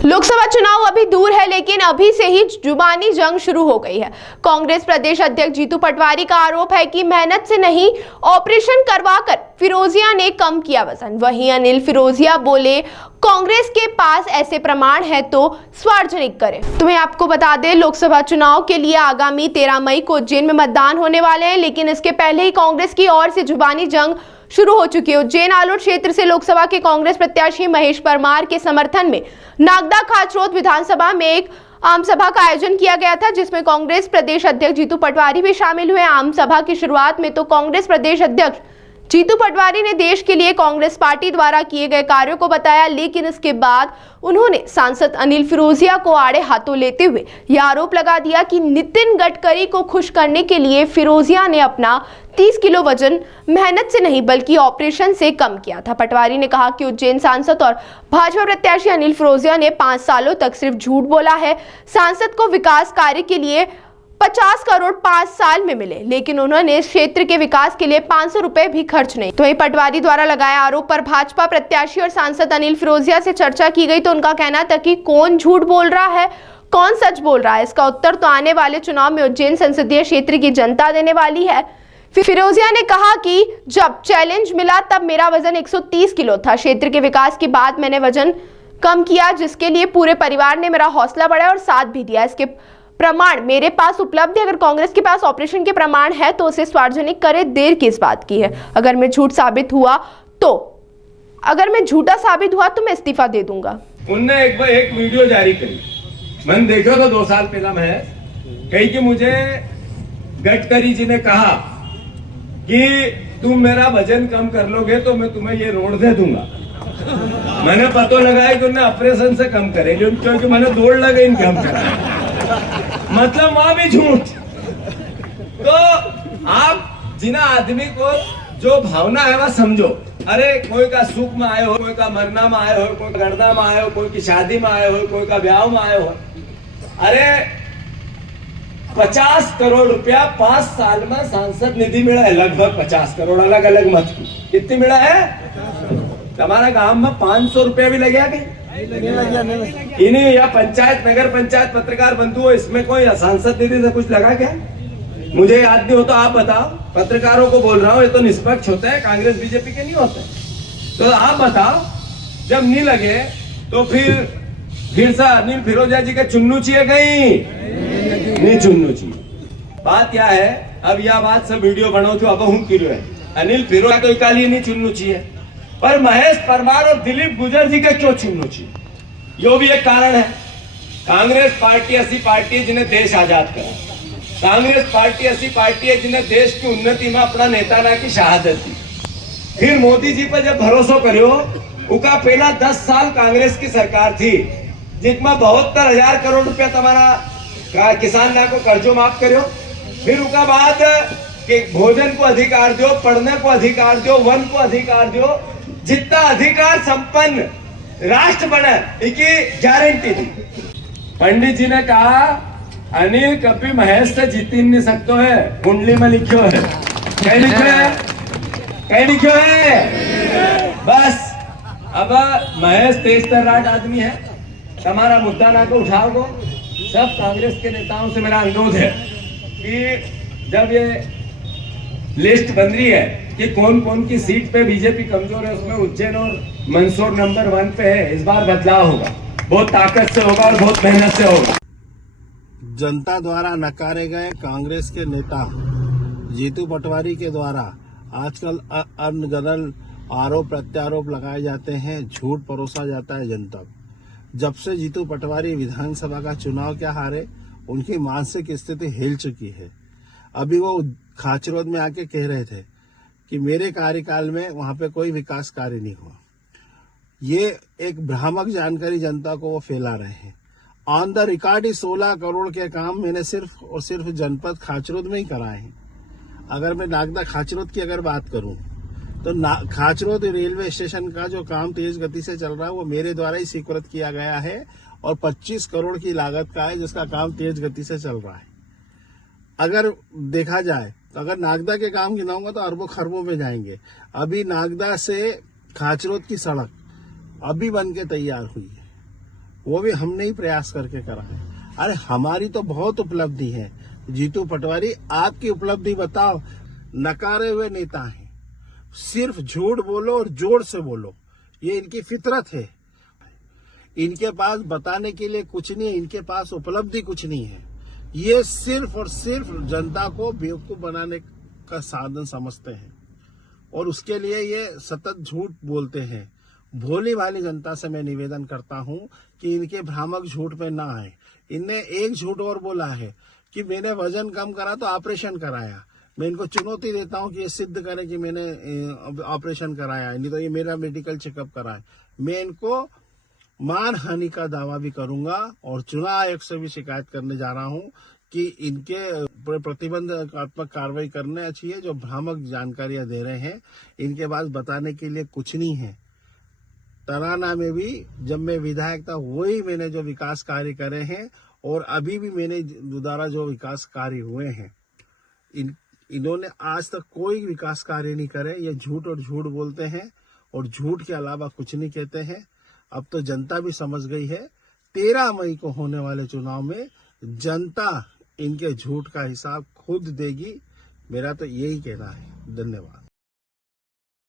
लोकसभा चुनाव अभी दूर है, लेकिन अभी से ही जुबानी जंग शुरू हो गई है। कांग्रेस प्रदेश अध्यक्ष जीतू पटवारी का आरोप है कि मेहनत से नहीं, ऑपरेशन करवाकर फिरोजिया ने कम किया वजन। वहीं अनिल फिरोजिया बोले, कांग्रेस के पास ऐसे प्रमाण है तो सार्वजनिक करे। तुम्हें आपको बता दें, लोकसभा चुनाव के लिए आगामी 13 मई को उज्जैन में मतदान होने वाले हैं, लेकिन इसके पहले ही कांग्रेस की ओर से जुबानी जंग शुरू हो चुकी है। उज्जैन आलोट क्षेत्र से लोकसभा के कांग्रेस प्रत्याशी महेश परमार के समर्थन में नागदा खाचरोद विधानसभा में एक आम सभा का आयोजन किया गया था, जिसमें कांग्रेस प्रदेश अध्यक्ष जीतू पटवारी भी शामिल हुए। आम सभा की शुरुआत में तो कांग्रेस प्रदेश अध्यक्ष जीतू पटवारी ने देश के लिए कांग्रेस पार्टी द्वारा किए गए कार्यों को बताया, लेकिन इसके बाद उन्होंने सांसद अनिल फिरोजिया को आड़े हाथों लेते हुए यह आरोप लगा दिया कि नितिन गडकरी को खुश करने के लिए फिरोजिया ने अपना 30 किलो वजन मेहनत से नहीं बल्कि ऑपरेशन से कम किया था। पटवारी ने कहा कि उज्जैन सांसद और भाजपा प्रत्याशी अनिल फिरोजिया ने 5 सालों तक सिर्फ झूठ बोला है। सांसद को विकास कार्य के लिए 50 करोड़ 5 साल में मिले, लेकिन उन्होंने इस क्षेत्र के विकास के लिए 500 रुपए भी खर्च नहीं। तो वहीं पटवारी द्वारा लगाए आरोप पर भाजपा प्रत्याशी और सांसद अनिल फिरोजिया से चर्चा की गई, तो उनका कहना था कि कौन झूठ बोल रहा है, कौन सच बोल रहा है, इसका उत्तर तो आने वाले चुनाव में उज्जैन संसदीय क्षेत्र की जनता देने वाली है। फिरोजिया ने कहा कि जब चैलेंज मिला तब मेरा वजन 130 किलो था। क्षेत्र के विकास के बाद मैंने वजन कम किया, जिसके लिए पूरे परिवार ने मेरा हौसला बढ़ाया और साथ भी दिया। इसके प्रमाण मेरे पास उपलब्ध है। अगर कांग्रेस के पास ऑपरेशन के प्रमाण है तो उसे सार्वजनिक करे, देर किस बात की है। अगर मैं झूठा साबित हुआ तो मैं इस्तीफा दे दूंगा। उनने एक वीडियो जारी करी, मैंने देखा था 2 साल पहला मैं कही कि मुझे गडकरी जी ने कहा कि तुम मेरा वजन कम कर लोगे तो मैं तुम्हें ये रोड दे दूंगा। मैंने पता लगाया कि उन्हें ऑपरेशन से कम करेंगे, क्योंकि मैंने दौड़ लगा इनके हम करा। मतलब वहां भी झूठ। तो आप जिना आदमी को जो भावना है वह समझो। अरे कोई का सुख में आए हो, कोई का मरना में आए हो, कोई गणना में आए हो, कोई की शादी में आए हो, कोई का ब्याह में आए हो। अरे 50 करोड़ रुपया 5 साल में सांसद निधि मिला है, लगभग 50 करोड़, अलग अलग मत की कितनी मिला है। हमारा गांव में 500 रुपया भी लगे गए इन्हीं, या पंचायत नगर पंचायत पत्रकार बंधु हो, इसमें कोई सांसद निधि से कुछ लगा क्या? मुझे याद नहीं हो तो आप बताओ। पत्रकारों को बोल रहा हूँ, ये तो निष्पक्ष होता है, कांग्रेस बीजेपी के नहीं होते। तो आप बताओ, जब नहीं लगे तो फिर से अनिल फिरोजिया जी के चुन्नू चाहिए कहीं नहीं चुन्नू चाहिए। बात क्या है, अब यह बात सब वीडियो बनाओ जो अब हूं क्यों है। अनिल फिरोजिया को काली नहीं चुन्नू चाहिए, पर महेश परमार और दिलीप गुजर जी का क्यों चुनना चाहिए, यो भी एक कारण है। कांग्रेस पार्टी ऐसी पार्टी है जिन्हें देश आजाद करा। कांग्रेस पार्टी ऐसी पार्टी है जिन्हें देश की उन्नति में अपना नेता ना की शहादत दी। फिर मोदी जी पर जब भरोसा करो, उनका पहला 10 साल कांग्रेस की सरकार थी, जिसमें 72,000 करोड़ रुपया तुम्हारा किसान ना को कर्जो माफ करो। फिर उसका बाद कि भोजन को अधिकार दो, पढ़ने को अधिकार दो, वन को अधिकार दो, जितना अधिकार संपन्न राष्ट्र बने इसकी गारंटी दी। पंडित जी ने कहा अनिल कभी महेश से जीत नहीं सकते है, कुंडली में लिखो है, कहीं लिखो है। बस अब महेश तेज तर्राट आदमी है, तुम्हारा मुद्दा ना को उठाओ। सब कांग्रेस के नेताओं से मेरा अनुरोध है कि जब ये लिस्ट बन रही है कि कौन कौन की सीट पे बीजेपी कमजोर है, उसमें उज्जैन और मंदसौर नंबर 1 पे है। इस बार बदलाव होगा, बहुत ताकत से होगा और बहुत मेहनत से होगा। जनता द्वारा नकारे गए कांग्रेस के नेता जीतू पटवारी के द्वारा आजकल अनगनन आरोप प्रत्यारोप लगाए जाते हैं, झूठ परोसा जाता है जनता को। जब से जीतू पटवारी विधानसभा का चुनाव क्या हारे, उनकी मानसिक स्थिति हिल चुकी है। अभी वो खाचरोद में आके कह रहे थे कि मेरे कार्यकाल में वहां पे कोई विकास कार्य नहीं हुआ। ये एक भ्रामक जानकारी जनता को वो फैला रहे हैं। ऑन द रिकॉर्ड ही 16 करोड़ के काम मैंने सिर्फ और सिर्फ जनपद खाचरोद में ही कराए हैं। अगर मैं नागदा खाचरोद की अगर बात करूं तो खाचरोद रेलवे स्टेशन का जो काम तेज गति से चल रहा है वो मेरे द्वारा ही स्वीकृत किया गया है और 25 करोड़ की लागत का है, जिसका काम तेज गति से चल रहा है। अगर देखा जाए तो अगर नागदा के काम गिनाऊंगा तो अरबों खरबों में जाएंगे। अभी नागदा से खाचरोद की सड़क अभी बन के तैयार हुई है। वो भी हमने ही प्रयास करके करा है। अरे हमारी तो बहुत उपलब्धि है। जीतू पटवारी, आपकी उपलब्धि बताओ। नकारे हुए नेता हैं, सिर्फ झूठ बोलो और जोर से बोलो, ये इनकी फितरत है। इनके पास बताने के लिए कुछ नहीं है, इनके पास उपलब्धि कुछ नहीं है। ये सिर्फ और सिर्फ जनता को बेवकूफ बनाने का साधन समझते हैं और उसके लिए ये सतत झूठ बोलते हैं। भोली भाली जनता से मैं निवेदन करता हूं कि इनके भ्रामक झूठ में ना आए। इनने एक झूठ और बोला है कि मैंने वजन कम करा तो ऑपरेशन कराया। मैं इनको चुनौती देता हूं कि ये सिद्ध करें कि मैंने ऑपरेशन कराया, नहीं तो ये मेरा मेडिकल चेकअप कराए। मैं इनको मानहानि का दावा भी करूंगा और चुनाव आयोग से भी शिकायत करने जा रहा हूं कि इनके प्रतिबंधात्मक कार्रवाई करना चाहिए। जो भ्रामक जानकारियां दे रहे हैं, इनके पास बताने के लिए कुछ नहीं है। तराना में भी जब मैं विधायक था, वही मैंने जो विकास कार्य करे हैं और अभी भी मैंने द्वारा जो विकास कार्य हुए हैं, इन्होंने आज तक कोई विकास कार्य नहीं करे। ये झूठ और झूठ बोलते हैं और झूठ के अलावा कुछ नहीं कहते हैं। अब तो जनता भी समझ गई है। 13 मई को होने वाले चुनाव में जनता इनके झूठ का हिसाब खुद देगी। मेरा तो यही कहना है। धन्यवाद।